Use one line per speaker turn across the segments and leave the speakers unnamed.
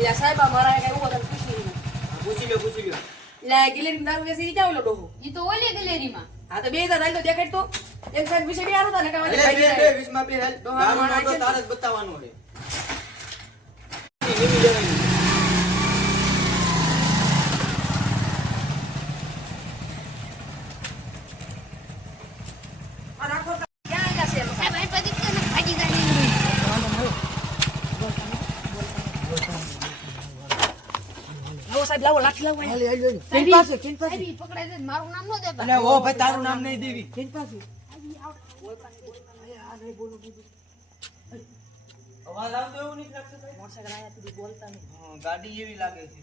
એટલે સાહેબ આ મારા કઈ એવું પૂછી નહીં
પૂછી લ્યો પૂછી લ્યો
એટલે ગિલેરી દારૂ ઈ ક્યાં ઓલો ડોહો
ઈ તો ઓલી ગેલેરીમાં
હા તો બે હજાર હાલ તો દેખાડ તો એક સાહેબ વિશે બે હતા ને કાં
એટલે
ભાઈ
બે
જાય.
વીસમાં બે હાલ. તારે જ બતાવવાનું છે. નીકળી જવાનું.
આ રાખો સાહેબ. ક્યાં ગયા છે એ લોકો?
સાહેબ આ પછી તો ને ભાગી જાય
લાવો સાહેબ લાવો લાઠી લાવો અહીંયા.
કેની પાસે કેની પાસે
સાહેબ ઈ પકડાય મારું નામ ન દેતા.
એટલે ઓ ભાઈ તારું નામ નહીં દેવી.
કેની પાસે
અવાજ આવતો એવું નહીં લાગતું ભાઈ?
મોટરસાઇકલ આયા સુધી બોલતા નહીં.
હા, ગાડી એવી લાગે છે.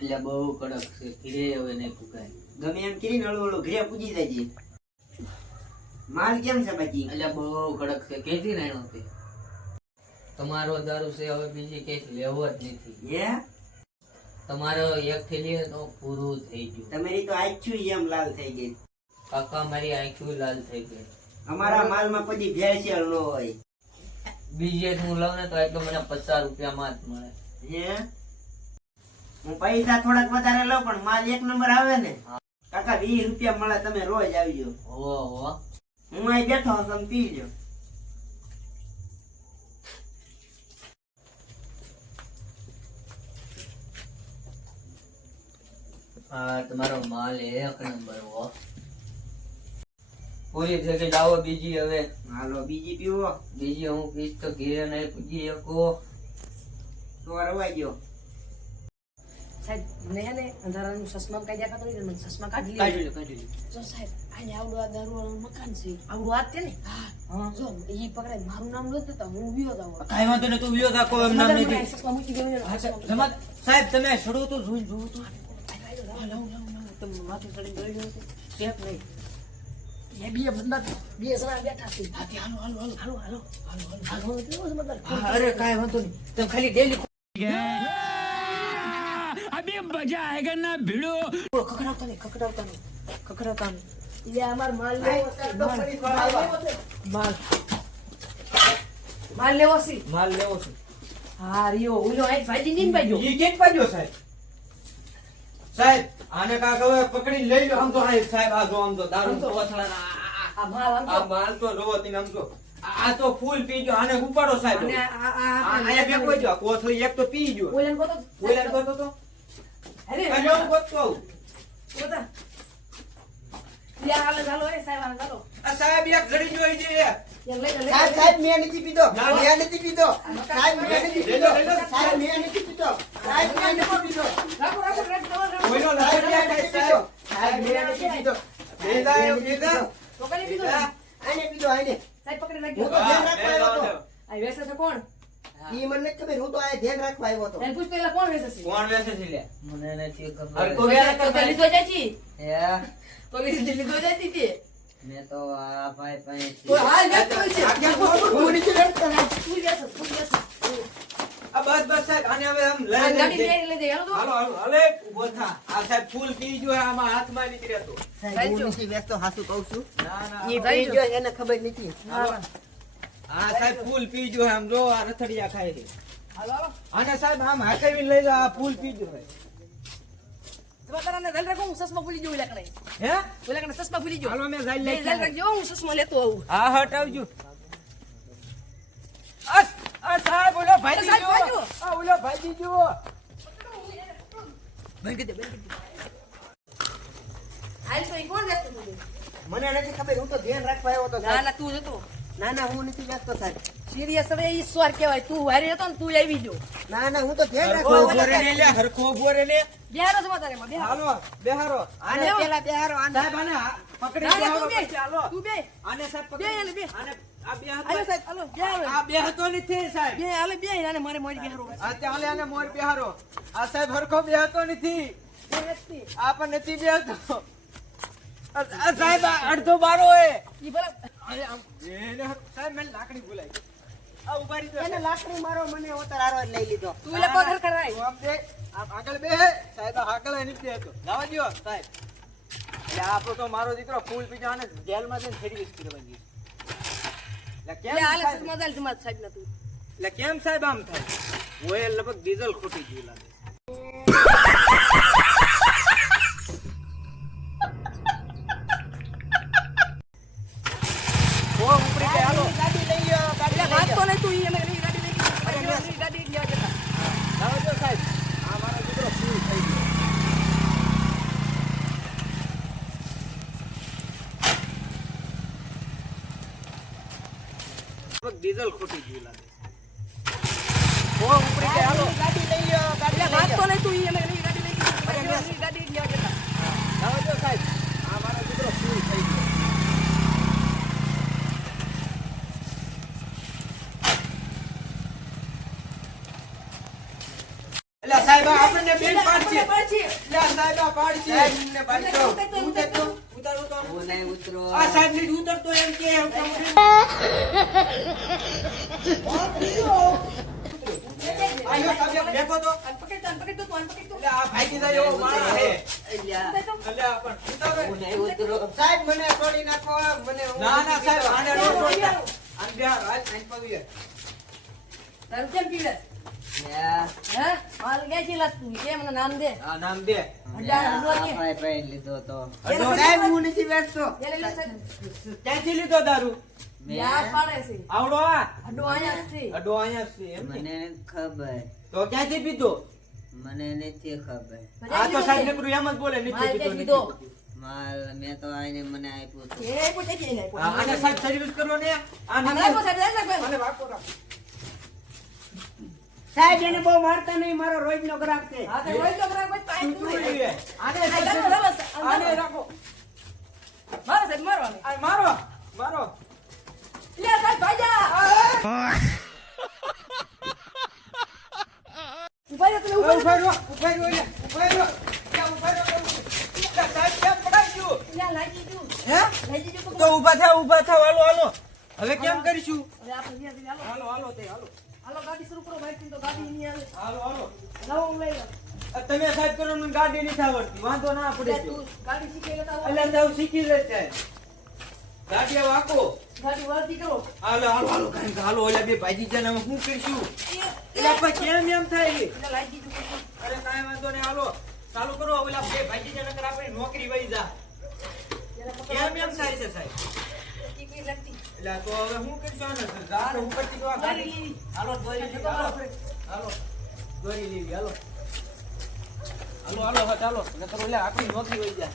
એટલે બહુ કડક છે ઘીરે હવે નહીં ફૂકાય.
ગમે એમ કરીને હળુ હળુ ઘરે પૂજી જાય માલ કેમ છે
એટલે બહુ કડક છે. કેથી નાનો હતી તમારો દારૂ છે હવે બીજી કેસ લેવો જ નથી.
હે?
તમારો એક થેલી તો પૂરું થઈ ગયું.
તમારી તો આંખ્યું એમ લાલ થઈ ગઈ.
કાકા મારી આંખી લાલ થઈ ગઈ.
અમારા માલમાં કોઈ ભેળસેળ ન હોય.
બીજે હું લઉં ને તો એટલો મને પચાસ રૂપિયામાં જ મળે.
હે? હું પૈસા થોડાક વધારે લઉં પણ માલ એક નંબર આવે ને? કાકા વીસ રૂપિયા મળે તમે રોજ આવજો.
હો હું
અહીં બેઠો છું, તમે પી
હા તમારો માલ એક નંબર હો. પૂરી જગ્યાએ લાવો બીજી હવે.
હાલો બીજી પીવો.
બીજી હું પીશ તો ઘીરે નહીં પૂજી શકો.
તો રવાઈ ગયો.
સાહેબ મને હે ને અંધારાનું ચશ્મા કાઢી દેખાતો નહીં મને ચશ્મા કાઢી
કાઢી
લે
કાઢી લ્યો.
સાહેબ અને આવડું આ દરવાળું મકાન છે. આવડું આ છે ને? હા. જો એ પકડાય. મારું નામ નતું તો હું વિયો જાવ
કાઈ વાંધો નહીં તું વિયો જા કોઈ એમ નામ નથી. સાહેબ તમે છોડો તો જોઈ જોઉં તો.
તમે માથે ચડી ગયો છો. સેફ નહીં. એ બે બંદર બે જણા બેઠા છે. હાલો હાલો હાલો. હાલો હાલો. હાલો
અરે કાઈ વાંધો નહીં. તમે ખાલી ડેલી
અભી મજા આયેગા ના ભીડો. કકડાવતા નહીં કકડાવતા નહીં કકડાવતા નહીં. છે. માલ માલ લેવો છે. માલ. માલ લેવો છે.
માલ લેવો છે.
હા રિયો ઓલો આઈ ભાજી નીન ભાજો
ઈ કેમ પાડ્યો સાહેબ? સાહેબ આને કાંક હવે પકડીને લઈ લો. આમ તો હા સાહેબ આ જો આમ તો દારૂ તો વથડાના આ-
માલ આમ
આ માલ તો જોવો તમે આમ તો. આ તો ફૂલ પીજો આને ઉપાડો સાહેબ.
અને આ આ
આ
આ
કોઈ જો. કોથળી એક તો પી ગયો.
ઓલાને કહો તો
ઓલાને કહો તો.
અરે.
અહીંયા હું ગોતતો
સાહેબ
એક ઘડી જોઈ છે
સાહેબ સાહેબ મેં નથી પીધો. મેં નથી પીધો. સાહેબ મેં નથી પીધો. સાહેબ મેં નથી પીધો. સાહેબ મેં નથી પીધો.
કોણ?
ઈ મને નથી ખબર હું તો આ ધ્યાન રાખવા આવ્યો હતો.
એને પૂછતો એટલે કોણ વેસે છે?
કોણ વેસે છે લે?
મને નથી
અરે
ખબર
તો વેરા
તો
કરતા
લીધો જાય છે.
હે?
તો લીધો જાય છે તે.
મેં તો આ ભાઈ પાસે
તો હાલ વેચતો તો છે.
આ કેમ ખોટું?
હું નીચે રાખતો ને.
તું વેસે તું વેસે
આ બસ બસ સાહેબ આને હવે આમ લઈ
ગાડી. લઈ લઈ જાય હાલો
હાલો હાલો હાલે ઊભો થા. આ સાહેબ ફૂલ પી જો આમાં હાથમાં નીકળ્યા તો.
સાહેબ હું નથી વ્યસ્ત હાસુ કહું છું.
ના ના.
ઈ પી જો એને ખબર નથી.
હાલો.
આ સાહેબ ફૂલ પીજો આમ જો આ રથડિયા ખાય છે. અને સાહેબ આમ હાથેવી લઈ લો આ ફૂલ
પીજો
મને નથી ખબર હું તો ધ્યાન રાખવા આવ્યો હતો
ના ના તું જતો.
ના ના હું નથી વ્યસ્ત સાહેબ.
સિરિયસ હવે ઈશ્વર કહેવાય. તું હારે હતો ને તું આવી જો
ના ના હું તો ધ્યાન રાખવા ઊભો
રે લે હરખો ઊભો રે
બેહારો છો તારે માં બેહારો.
બેહારો.
આને પેલા બેહારો આને.
સાહેબ આને પકડી બેહારો
તું બે. તું
આને સાહેબ પકડી.
બે.
આને આ બે હતો.
સાહેબ હાલો બે
આ બે હતો નથી સાહેબ.
બે હાલે બે આને મારે મારી બિહારો.
આ ચાલે આને મોર બેહારો. આ સાહેબ હરખો બે હતો નથી. આ પણ નથી બે હતો. સાહેબ અડધો બારો એ. જવા દો. સાહેબ.
એટલે
આપો તો મારો દીકરો ફૂલ પીજો અને જેલમાં ફેરી વિસ્કી કરવા સાહેબ? નતું એટલે કેમ સાહેબ આમ થાય? લગભગ ડીઝલ ખૂટી ગયું લાગે. ડીઝલ ખૂટી ગયું લાગે ઓ ઉપરી કે હાલો. ગાડી લઈ લ્યો ગાડી લઈ લ્યો. લાવો જો સાહેબ. આ મારો દીકરો ફૂલ થઈ ગયો. એટલે સાહેબ આપણને બેન પાડશે. એટલે સાહેબ આ પાડશે. સાહેબને પાડશો ઉતર તો ઉતર ઉતર
હું નહીં ઉતરો.
આ સાહેબની ઉતર એમ કે એમ કે આયો સાહેબ ફેંકો તો. એટલે આ ભાગી જાય એવો માણસ છે.
અલ્યા,
પણ ઉતારો.
હું ઉતરો.
સાહેબ મને છોડી નાખો. મને
ના ના સાહેબ આને નો છોડતા આને બિહાર હાલ આને પગલે
યા,
આ નામ
ખબર.
તો ક્યાંથી પીધો?
મને નથી ખબર.
આ તો સાહેબ નકરું એમ જ બોલે નથી પીધો.
માલ મેં તો આઈને મને આપ્યો
આ- આને સાહેબ સર્વિસ કરો ને.
સાહેબ એને બહુ મારતા નહીં મારો રોજ નો ગ્રાહક છે
લઈએ. આને સાહેબ- આને રાખો. આ મારો મારો. ઊભા રહ્યો, ઊભા રહ્યો, ઊભા રહ્યો, ઊભા રહ્યો. ત્યાં ઊભા રહ્યો, સાહેબ કેમ પકડાઈ ગયું? હે? તો ઊભા થાવ, ઊભા થાવ, હાલો, હાલો. હવે કેમ કરીશું? હાલો હાલો તે હાલો. હાલો હાલો. આ તમે સાહેબ કરો ગાડી નથી આવડતી. વાંધો ના પડે. એટલે તો શીખી લે છે. ગાડી હવે હાંકો. હાલો હાલો હાલો કાંઈ કે હાલો ઓલા બે ભાજી છે ને શું કરીશું? એટલે આપણે કેમ એમ થાય છે? અરે કાંઈ વાંધો નહીં હાલો. ચાલુ કરો ઓલા બે ભાજી છે નકર આપણી નોકરી વહી જા. કેમ એમ થાય છે સાહેબ? એટલે તો હવે કરશું ઉપરથી હાલો દોરી લેવી હાલો હાલો દોરી લેવી હાલો. હાલો. હાલો હા ચાલો નકર ઓલા આપણી નોકરી વહી જાય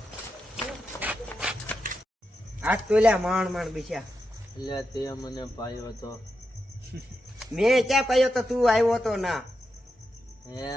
આજ તો લ્યા માણ માણ બેસ્યા.
એટલે તે મને પાયો હતો.
મેં ક્યાં પાયો તો તું આવ્યો તો ના.
હે?